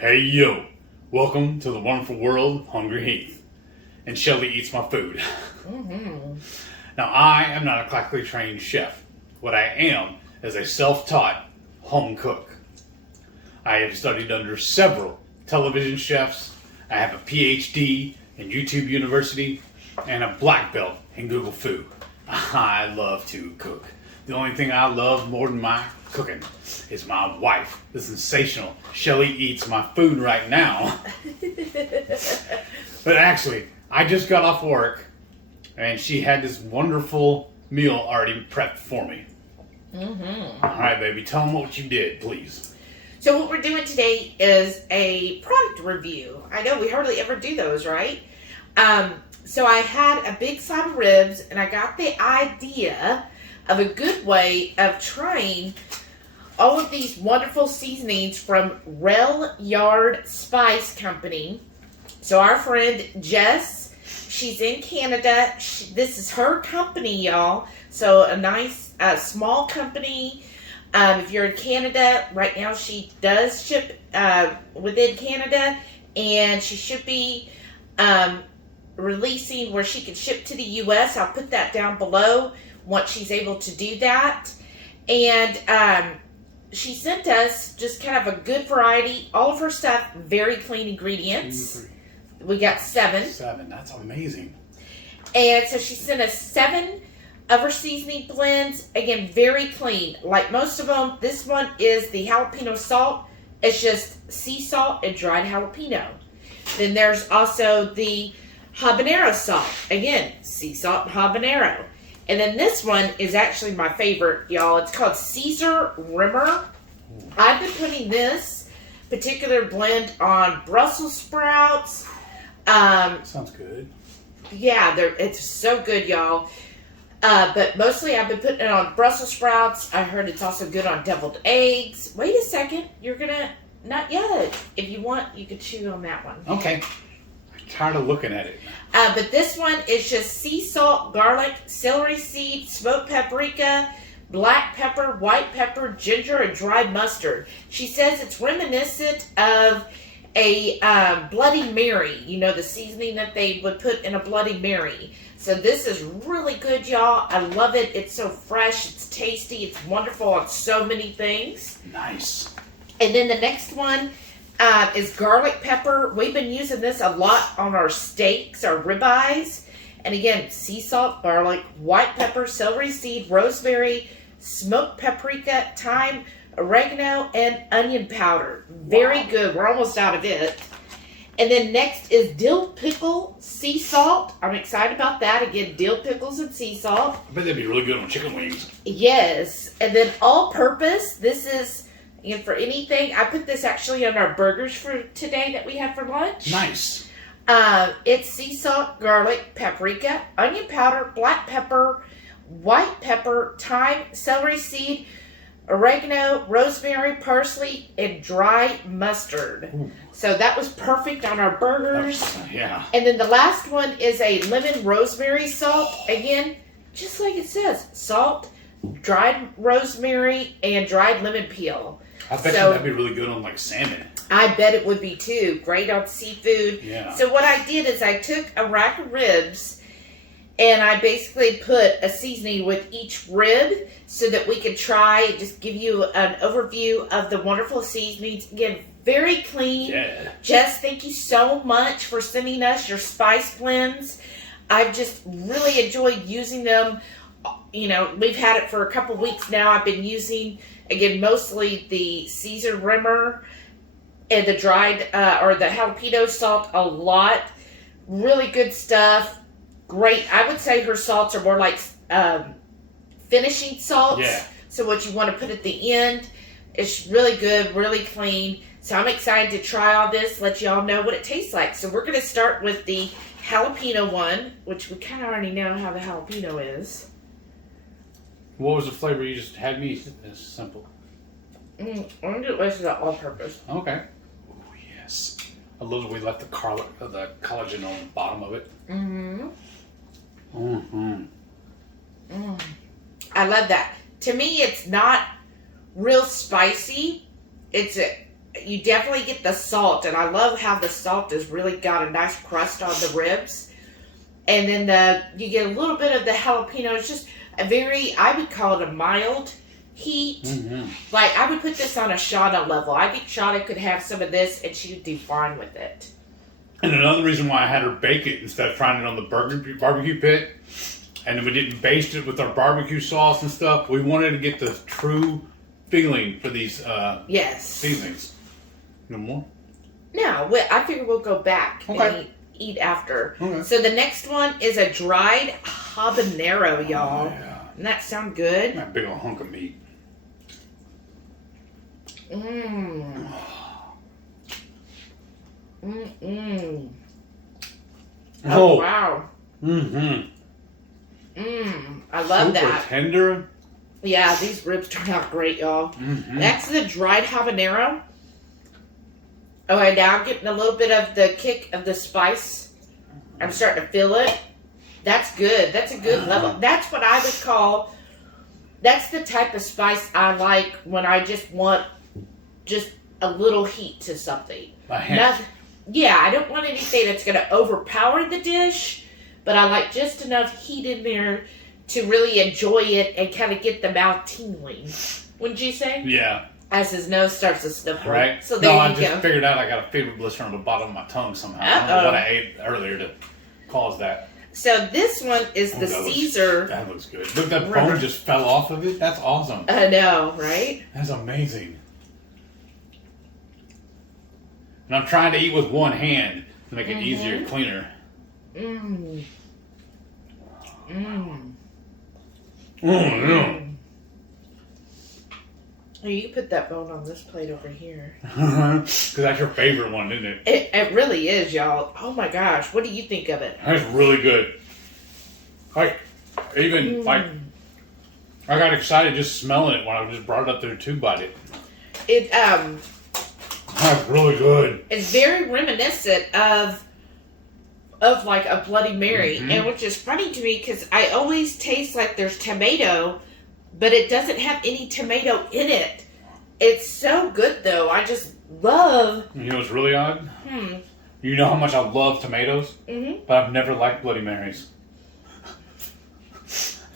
Hey yo, welcome to the wonderful world of Hungry Heath, and Shelly eats my food. Now I am not a classically trained chef. What I am is a self-taught home cook. I have studied under several television chefs. I have a PhD in YouTube University and a black belt in Google Food. I love to cook. The only thing I love more than my cooking is my wife, the sensational Shelly eats my food right now. But actually, I just got off work and she had this wonderful meal already prepped for me. All right, baby, tell them what you did, please. So what we're doing today is a product review. I know we hardly ever do those, right? So I had a big slab of ribs, and I got the idea of a good way of trying all of these wonderful seasonings from Railyard Spice Company. So our friend Jess, she's in Canada. This is her company, y'all. So a nice small company. If you're in Canada, right now she does ship within Canada, and she should be releasing where she can ship to the U.S. I'll put that down below once she's able to do that. And she sent us just kind of a good variety. All of her stuff, very clean ingredients. We got 7. 7, that's amazing. And so she sent us 7 of her seasoning blends. Again, very clean. Like most of them, this one is the jalapeno salt. It's just sea salt and dried jalapeno. Then there's also the Habanero salt. Again, sea salt and habanero. And then this one is actually my favorite, y'all. It's called Caesar Rimmer. I've been putting this particular blend on Brussels sprouts. Sounds good. Yeah, it's so good, y'all. But mostly I've been putting it on Brussels sprouts. I heard it's also good on deviled eggs. Wait a second. You're going to... Not yet. If you want, you could chew on that one. Okay. I'm tired of looking at it. But this one is just sea salt, garlic, celery seed, smoked paprika, black pepper, white pepper, ginger, and dried mustard. She says it's reminiscent of a Bloody Mary. You know, the seasoning that they would put in a Bloody Mary. So this is really good, y'all. I love it. It's so fresh. It's tasty. It's wonderful on so many things. Nice. And then the next one is garlic pepper. We've been using this a lot on our steaks, our ribeyes. And again, sea salt, garlic, white pepper, celery seed, rosemary, smoked paprika, thyme, oregano, and onion powder. Very good. We're almost out of it. And then next is dill pickle sea salt. I'm excited about that. Again, dill pickles and sea salt. I bet that'd be really good on chicken wings. Yes. And then all purpose. This is... And for anything, I put this actually on our burgers for today that we had for lunch. Nice. It's sea salt, garlic, paprika, onion powder, black pepper, white pepper, thyme, celery seed, oregano, rosemary, parsley, and dried mustard. Ooh. So that was perfect on our burgers. Yeah. And then the last one is a lemon rosemary salt. Again, just like it says, salt, dried rosemary, and dried lemon peel. I bet you that'd be really good on like salmon. I bet it would be too. Great on seafood. Yeah. So what I did is I took a rack of ribs and I basically put a seasoning with each rib so that we could try and just give you an overview of the wonderful seasonings. Again, very clean. Yeah. Jess, thank you so much for sending us your spice blends. I've just really enjoyed using them. You know, we've had it for a couple weeks now. I've been using, again, mostly the Caesar Rimmer and the dried, or the jalapeno salt a lot. Really good stuff. Great. I would say her salts are more like finishing salts. Yeah. So what you want to put at the end. It's really good, really clean. So I'm excited to try all this, let y'all know what it tastes like. So we're going to start with the jalapeno one, which we kind of already know how the jalapeno is. What was the flavor you just had me? It's simple. I'm going to do this as an all-purpose. Okay. Oh, yes. I love that we left the collagen on the bottom of it. Mm-hmm. Mm-hmm. I love that. To me, it's not real spicy. It's you definitely get the salt, and I love how the salt has really got a nice crust on the ribs. And then you get a little bit of the jalapeno. It's just a very, I would call it a mild heat. Like, I would put this on a Shauna level. I think Shauna could have some of this, and she would do fine with it. And another reason why I had her bake it instead of trying it on the barbecue pit, and then we didn't baste it with our barbecue sauce and stuff, we wanted to get the true feeling for these yes. seasonings. No more? No, I figure we'll go back and eat after. Okay. So the next one is a dried habanero, y'all. Oh, yeah. Doesn't that sound good? That big old hunk of meat. Mmm. Mmm. Oh, wow. Mm-hmm. Mmm. I love that. Tender. Yeah, these ribs turn out great, y'all. Mm-hmm. That's the dried habanero. Oh, and now I'm getting a little bit of the kick of the spice. I'm starting to feel it. That's good. That's a good level. That's what I would call, that's the type of spice I like when I just want just a little heat to something. Yeah, I don't want anything that's going to overpower the dish, but I like just enough heat in there to really enjoy it and kind of get the mouth tingling. Wouldn't you say? Yeah. As his nose starts to sniffle. Right. So there I you just go. figured out I got a fever blister on the bottom of my tongue somehow. I don't know what I ate earlier to cause that. So this one is the Caesar. That looks good. Look, that bone just fell off of it. That's awesome. I know, right? That's amazing. And I'm trying to eat with one hand to make it easier, cleaner. Mmm. Mmm. Oh, yeah. Oh, you can put that bone on this plate over here. Because that's your favorite one, isn't it? It really is, y'all. Oh my gosh, what do you think of it? That's really good. Like, even, like, I got excited just smelling it when I just brought it up there to bite it. That's really good. It's very reminiscent of like a Bloody Mary, and which is funny to me because I always taste like there's tomato, but it doesn't have any tomato in it. It's so good though. I just love. You know what's really odd? You know how much I love tomatoes, but I've never liked Bloody Marys.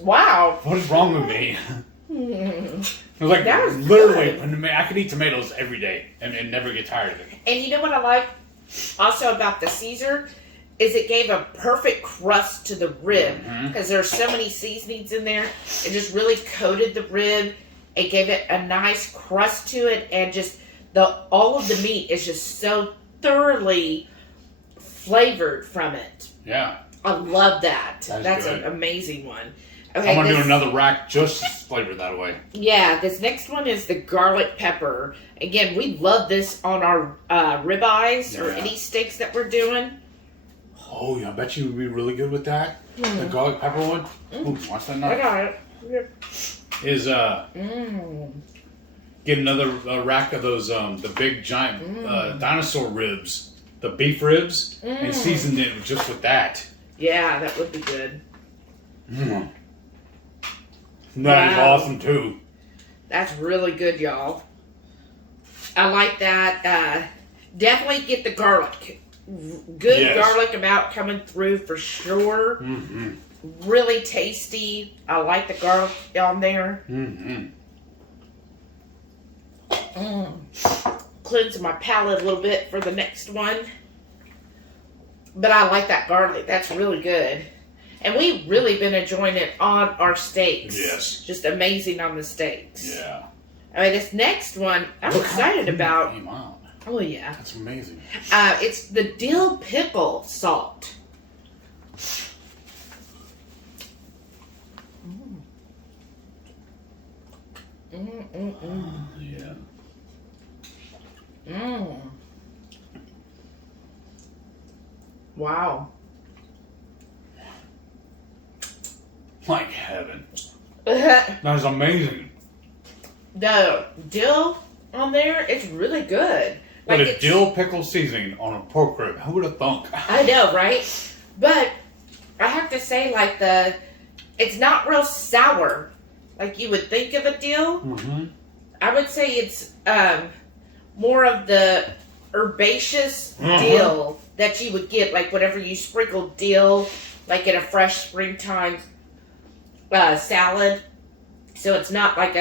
Wow. What is wrong with me? It was like That was literally, good. I could eat tomatoes every day and never get tired of it. And you know what I like also about the Caesar is it gave a perfect crust to the rib because there's so many seasonings in there. It just really coated the rib. It gave it a nice crust to it, and just all of the meat is just so thoroughly flavored from it. Yeah. I love that. That's good. an amazing one. Okay, I'm going to do another rack just flavored that way. Yeah, this next one is the garlic pepper. Again, we love this on our ribeyes or any steaks that we're doing. Oh, yeah, I bet you would be really good with that. The garlic pepper one. Ooh, watch that I knife. got it. Is get another rack of those the big giant dinosaur ribs, the beef ribs, and season it just with that. Yeah, that would be good. That is awesome too. That's really good, y'all. I like that. Definitely get the garlic. Good garlic amount coming through for sure. Really tasty. I like the garlic on there. Cleansing my palate a little bit for the next one. But I like that garlic. That's really good. And we've really been enjoying it on our steaks. Yes. Just amazing on the steaks. Yeah. I mean, this next one I'm excited about. Oh, yeah. That's amazing. It's the dill pickle salt. Yeah. Wow. Like heaven. That is amazing. The dill on there, it's really good. Like a dill pickle seasoning on a pork rib. Who would have thunk? I know, right? But I have to say, like, it's not real sour like you would think of a dill. I would say it's more of the herbaceous dill that you would get, like whenever you sprinkle dill, like in a fresh springtime salad. So it's not like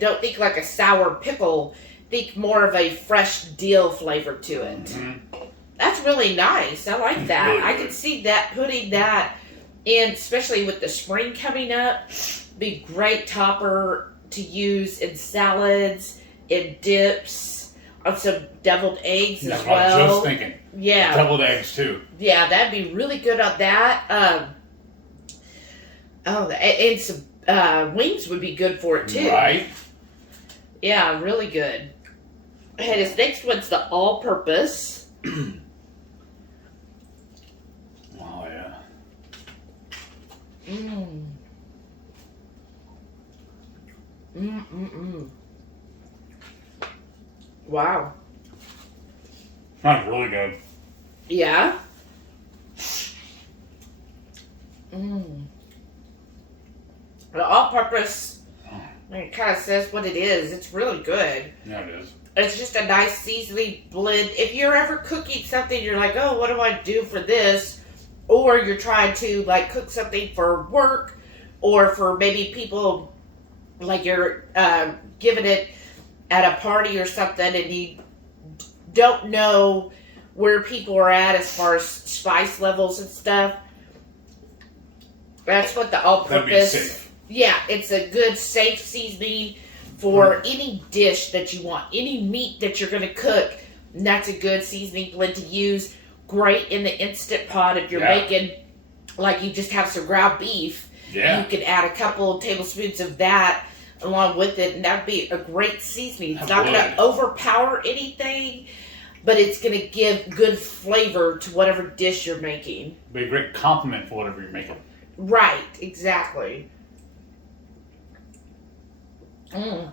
don't think like a sour pickle. Think more of a fresh dill flavor to it. Mm-hmm. That's really nice. I like that. Really I could see that, putting that in, especially with the spring coming up, be great topper to use in salads, in dips, on some deviled eggs as well. That's what I was just thinking. Yeah. Deviled eggs too. Yeah, that'd be really good on that. And some wings would be good for it too. Right. Yeah, really good. And this next one's the all-purpose. Oh, yeah. Wow. That's really good. Yeah? The all-purpose, it kind of says what it is. It's really good. Yeah, it is. It's just a nice seasoning blend. If you're ever cooking something, you're like, oh, what do I do for this? Or you're trying to like cook something for work, or for maybe people, like you're giving it at a party or something, and you don't know where people are at as far as spice levels and stuff. That's what the all-purpose. Yeah, it's a good, safe seasoning for any dish that you want. Any meat that you're going to cook, and that's a good seasoning blend to use. Great in the Instant Pot if you're making, like you just have some ground beef. Yeah. You could add a couple tablespoons of that along with it, and that'd be a great seasoning. It's not going to overpower anything, but it's going to give good flavor to whatever dish you're making. Be a great compliment for whatever you're making. Right, exactly.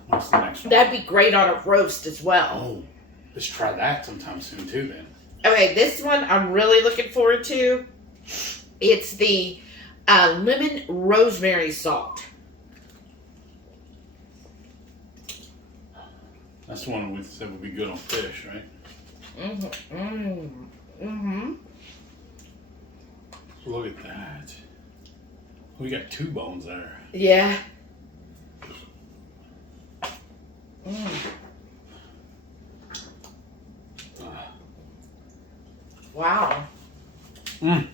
What's the next one? That'd be great on a roast as well. Oh, let's try that sometime soon too then. Okay, this one I'm really looking forward to. It's the lemon rosemary salt. That's the one we said would be good on fish, right? Look at that. We got 2 bones there. Yeah. Wow. That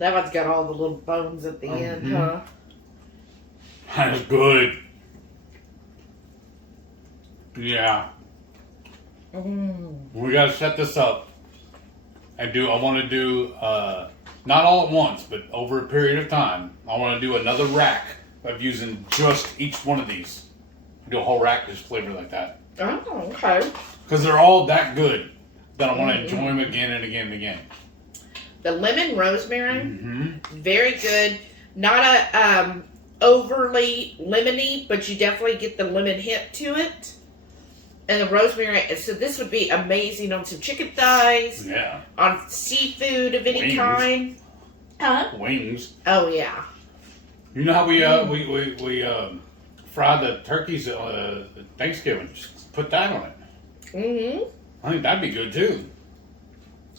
one's got all the little bones at the end, huh? That's good. Yeah. We gotta set this up. I want to do not all at once, but over a period of time. I want to do another rack of using just each one of these. Do a whole rack just flavored like that. Oh, okay. Because they're all that good that I want to enjoy them again and again and again. The lemon rosemary, very good. Not a overly lemony, but you definitely get the lemon hint to it. And the rosemary, so this would be amazing on some chicken thighs. Yeah. On seafood of any kind. Wings. Oh yeah. You know how we fry the turkeys at Thanksgiving? Just put that on it. I think that'd be good too.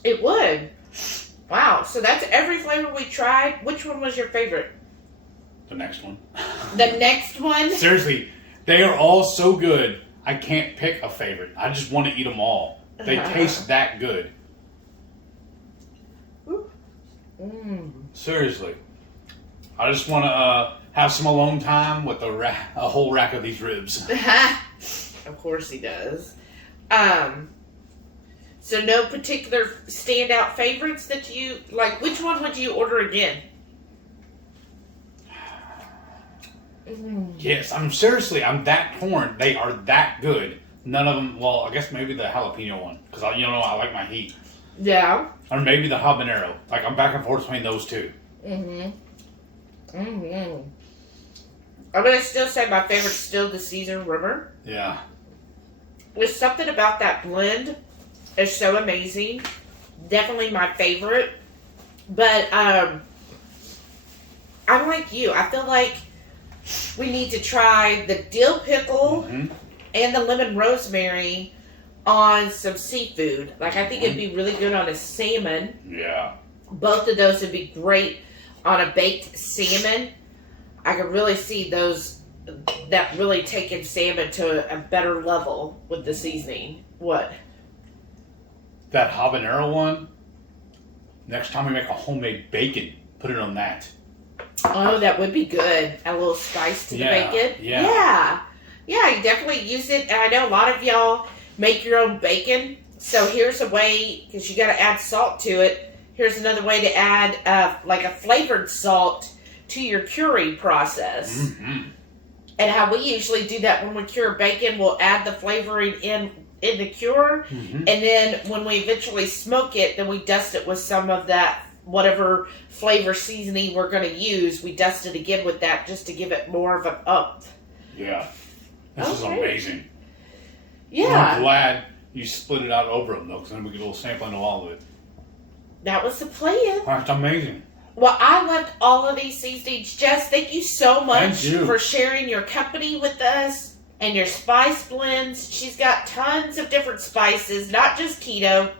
It would. Wow. So that's every flavor we tried. Which one was your favorite? The next one. The next one? Seriously, they are all so good. I can't pick a favorite. I just want to eat them all. They taste that good. Seriously. I just want to have some alone time with a whole rack of these ribs. Of course he does. So no particular standout favorites that you like. Which one would you order again? Yes, I'm that torn. They are that good. None of them, well, I guess maybe the jalapeno one, because I like my heat. Yeah. Or maybe the habanero. Like, I'm back and forth between those two. I'm going to still say my favorite's still the seasoned rubber. Yeah. There's something about that blend is so amazing. Definitely my favorite. But I'm like you. I feel like we need to try the dill pickle and the lemon rosemary on some seafood. Like, I think it'd be really good on a salmon. Yeah. Both of those would be great on a baked salmon. I could really see those, that really taking salmon to a better level with the seasoning. What? That habanero one, next time we make a homemade bacon, put it on that. Oh, that would be good. A little spice to the bacon. Yeah, you definitely use it. And I know a lot of y'all make your own bacon. So here's a way, because you got to add salt to it. Here's another way to add like a flavored salt to your curing process. And how we usually do that when we cure bacon, we'll add the flavoring in the cure. And then when we eventually smoke it, then we dust it with some of that whatever flavor seasoning we're going to use. We dust it again with that just to give it more of an up. Yeah. This is amazing. Yeah. I'm glad you split it out over them, though, because then we get a little sampling of all of it. That was the plan. That's amazing. Well, I loved all of these seasonings. Jess, thank you so much for sharing your company with us and your spice blends. She's got tons of different spices, not just keto.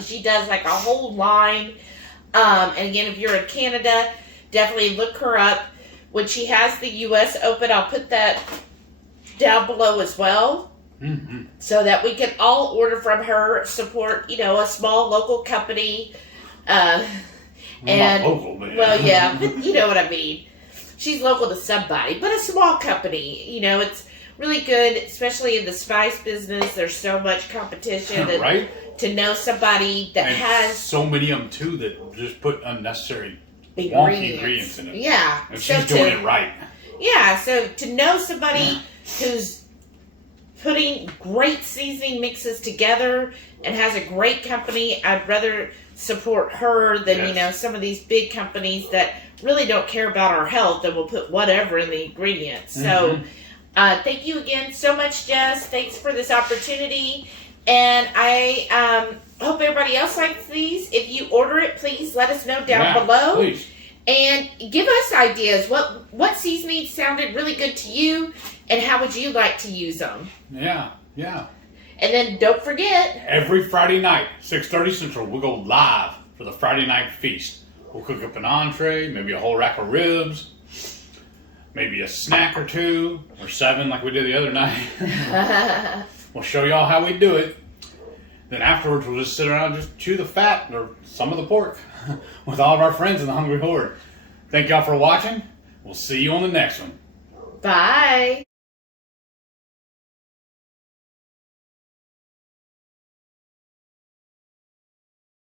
She does like a whole line. And again, if you're in Canada, definitely look her up. When she has the U.S. open, I'll put that down below as well. So that we can all order from her, support, a small local company. Not local, man. Well, yeah, but you know what I mean. She's local to somebody, but a small company. It's really good, especially in the spice business. There's so much competition. And Right? To know somebody that has so many of them, too, that just put unnecessary wonky ingredients in it. Yeah. And she's doing it right. Yeah, so to know somebody who's putting great seasoning mixes together and has a great company, I'd rather support her than, some of these big companies that really don't care about our health and will put whatever in the ingredients. So thank you again so much, Jess. Thanks for this opportunity. And I hope everybody else likes these. If you order it, please let us know down below. Please. And give us ideas. What seasonings sounded really good to you, and how would you like to use them? Yeah. And then don't forget, every Friday night, 6:30 Central, we'll go live for the Friday night feast. We'll cook up an entree, maybe a whole rack of ribs, maybe a snack or 2, or 7 like we did the other night. We'll show y'all how we do it. Then afterwards, we'll just sit around and just chew the fat or some of the pork with all of our friends in the Hungry Horde. Thank y'all for watching. We'll see you on the next one. Bye.